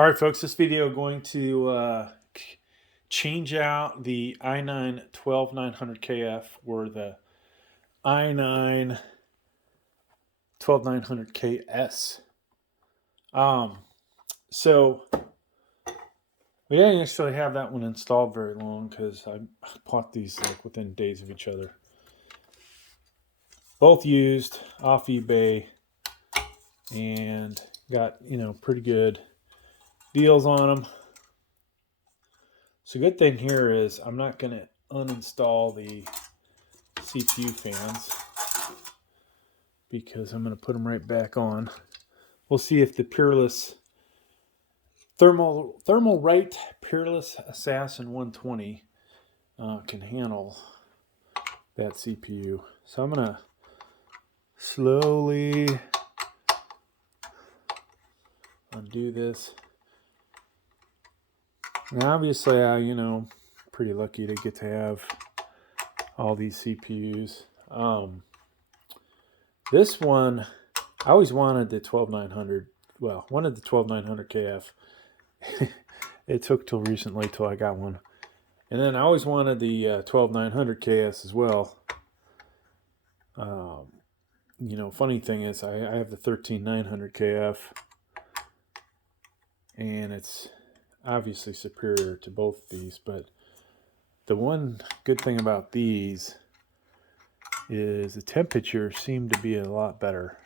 All right, folks, this video going to change out the I9-12900KF or the I9-12900KS. So we didn't actually have that one installed very long because I bought these like within days of each other. Both used off eBay and got, pretty good deals on them. So good thing here is I'm not going to uninstall the CPU fans because I'm going to put them right back on. We'll see if the Thermalright Peerless Assassin 120 can handle that CPU. So I'm going to slowly undo this. And obviously, pretty lucky to get to have all these CPUs. This one, I always wanted the 12900. Well, wanted the 12900KF. It took till recently till I got one. And then I always wanted the 12900KS as well. Funny thing is I have the 13900KF. And it's obviously superior to both these, but the one good thing about these is the temperature seemed to be a lot better.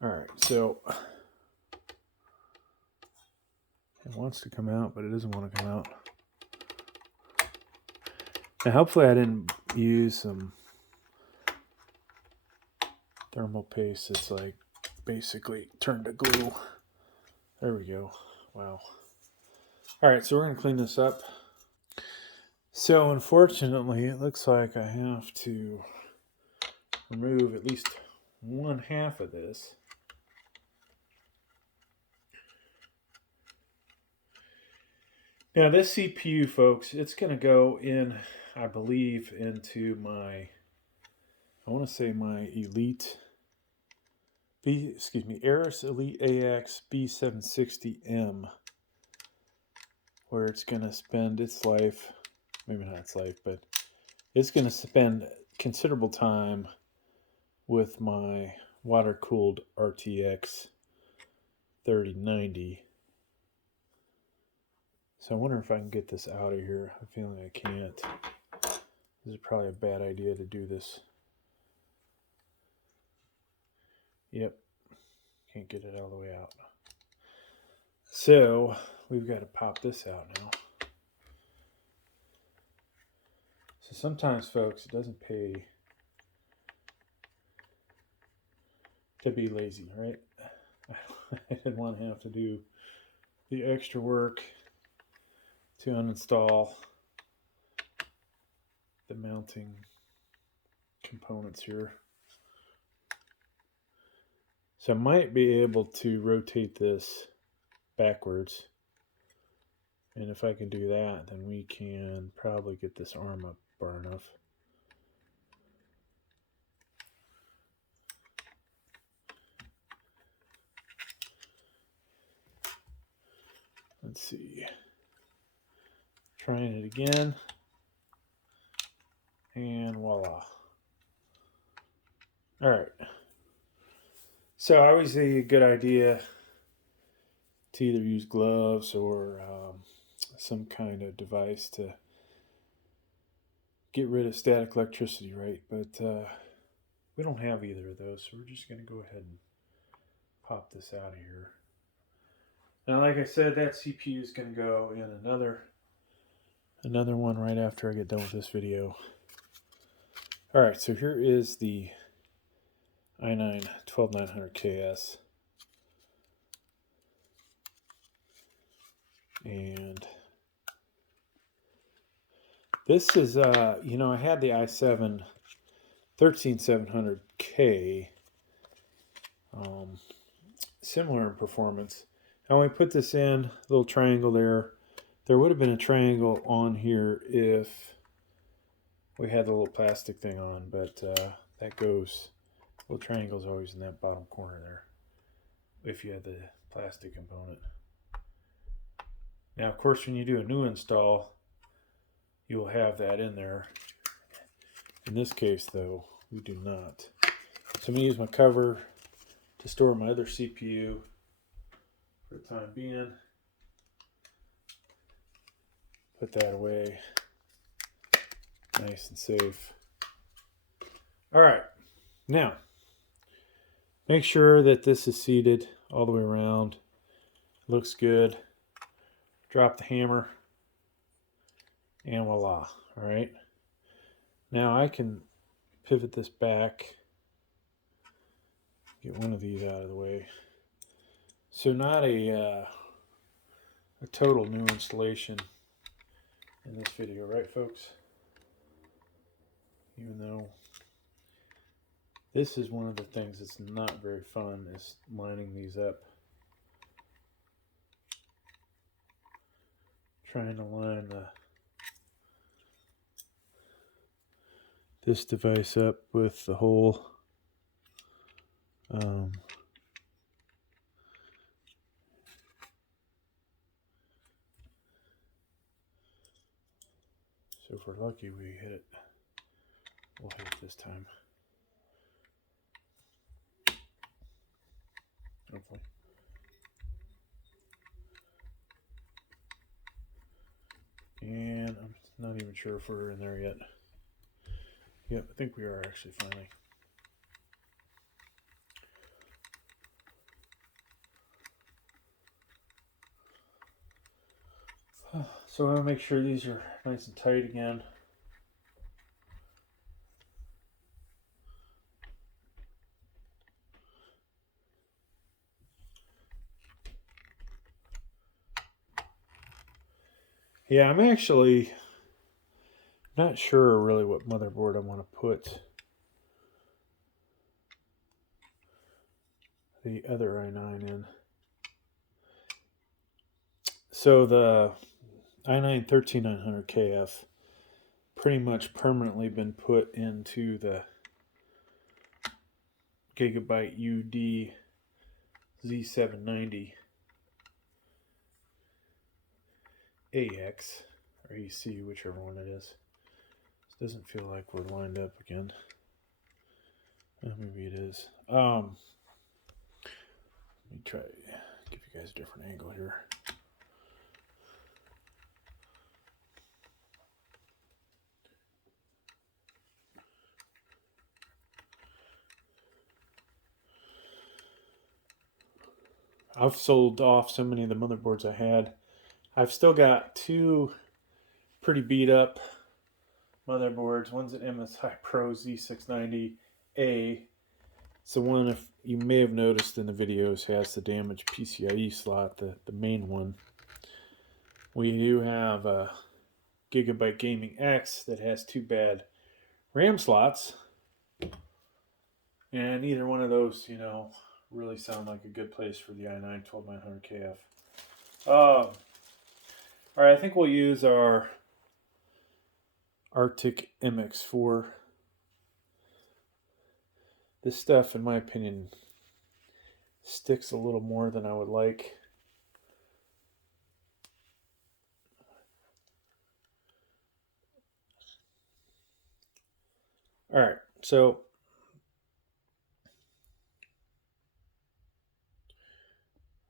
All right, so it wants to come out, but it doesn't want to come out. Now, hopefully I didn't use some thermal paste that's like basically turned to glue. There we go. Wow. All right, so we're going to clean this up. So unfortunately, it looks like I have to remove at least one half of this. Now this CPU, folks, it's going to go in, I believe, into my, I want to say my Aorus Elite AX Z690M, where it's going to spend its life, maybe not its life, but it's going to spend considerable time with my water-cooled RTX 3090. So I wonder if I can get this out of here. I'm feeling I can't. This is probably a bad idea to do this. Yep, can't get it all the way out. So we've got to pop this out now. So sometimes, folks, it doesn't pay to be lazy, right? I didn't want to have to do the extra work to uninstall the mounting components here. So I might be able to rotate this backwards. And if I can do that, then we can probably get this arm up far enough. Let's see. Trying it again. And voila. All right. So obviously a good idea to either use gloves or some kind of device to get rid of static electricity, right? But we don't have either of those, so we're just going to go ahead and pop this out of here. Now, like I said, that CPU is going to go in another one right after I get done with this video. All right, so here is the I9-12900KS. And this is, I had the i7-13700K, similar in performance. Now when we put this in, little triangle there would have been a triangle on here if we had the little plastic thing on, but that goes, little triangle's always in that bottom corner there. if you have the plastic component. Now, of course, when you do a new install, you'll have that in there. In this case, though, we do not. So I'm going to use my cover to store my other CPU for the time being. Put that away. Nice and safe. All right. Now, make sure that this is seated all the way around. Looks good. Drop the hammer. And voila. All right. Now I can pivot this back. Get one of these out of the way. So not a total new installation in this video, right, folks? Even though this is one of the things that's not very fun, is lining these up. Trying to line this device up with the whole so if we're lucky we hit it. We'll hit it this time. Hopefully. And I'm not even sure if we're in there yet. Yep, I think we are actually finally. So I want to make sure these are nice and tight again. Yeah, I'm actually not sure really what motherboard I want to put the other i9 in. So the I9-12900KS pretty much permanently been put into the Gigabyte UD Z690 AX or AC, whichever one it is. This doesn't feel like we're lined up again. Maybe it is. Let me try give you guys a different angle here. I've sold off so many of the motherboards I had. I've still got two pretty beat up motherboards. One's an MSI Pro Z690A. It's the one, if you may have noticed in the videos, has the damaged PCIe slot, the main one. We do have a Gigabyte Gaming X that has two bad RAM slots. And either one of those, you know, really sound like a good place for the i9-12900KF. All right, I think we'll use our Arctic MX4. This stuff, in my opinion, sticks a little more than I would like. All right, so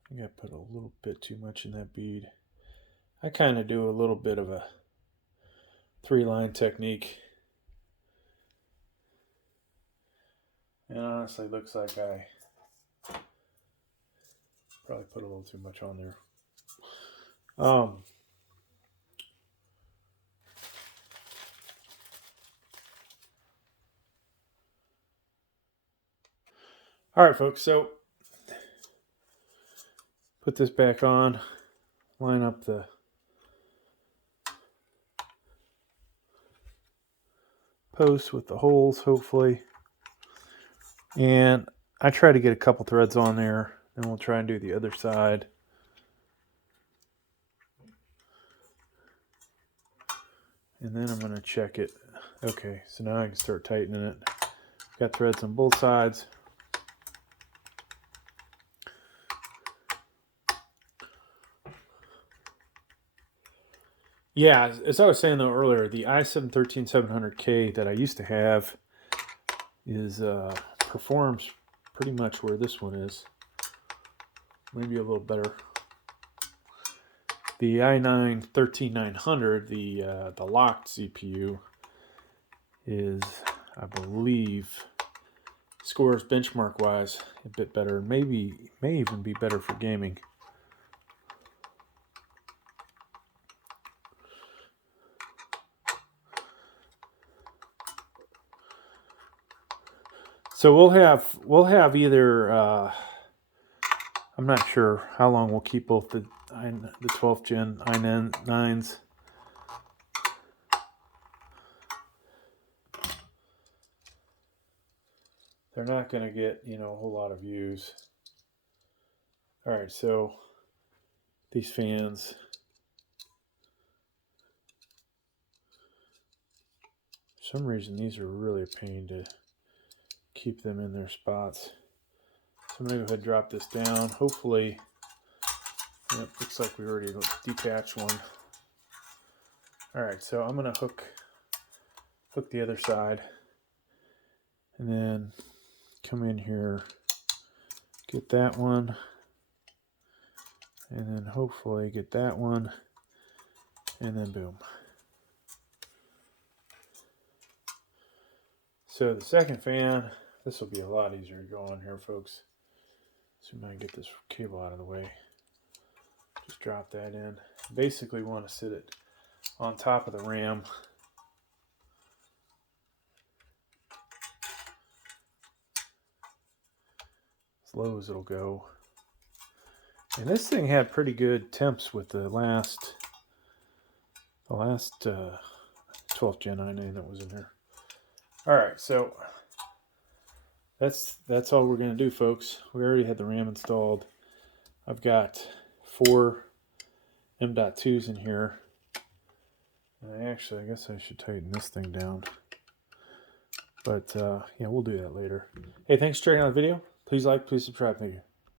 I think I put a little bit too much in that bead. I kind of do a little bit of a 3-line technique. And honestly, looks like I probably put a little too much on there. All right, folks, so put this back on, line up the posts with the holes, hopefully. And I try to get a couple threads on there, and we'll try and do the other side. And then I'm going to check it. Okay, so now I can start tightening it. Got threads on both sides. Yeah, as I was saying though earlier, the i7-13700K that I used to have is performs pretty much where this one is. Maybe a little better. The i9-13900, the locked CPU, is, I believe, scores benchmark wise a bit better. May even be better for gaming. So we'll have either I'm not sure how long we'll keep both the 12th gen i9s. They're not going to get, a whole lot of views. All right, so these fans, for some reason these are really a pain to keep them in their spots. So I'm going to go ahead and drop this down. Hopefully, yep, looks like we already detached one. All right, so I'm going to hook the other side and then come in here, get that one, and then hopefully get that one, and then boom. So the second fan, this will be a lot easier to go on here, folks. So I can get this cable out of the way. Just drop that in. Basically want to sit it on top of the RAM. As low as it'll go. And this thing had pretty good temps with the last 12th gen i9 that was in here. All right, so that's all we're going to do, folks. We already had the RAM installed. I've got 4 M.2s in here. And I guess I should tighten this thing down. But yeah, we'll do that later. Hey, thanks for checking out the video. Please like, please subscribe. Thank you.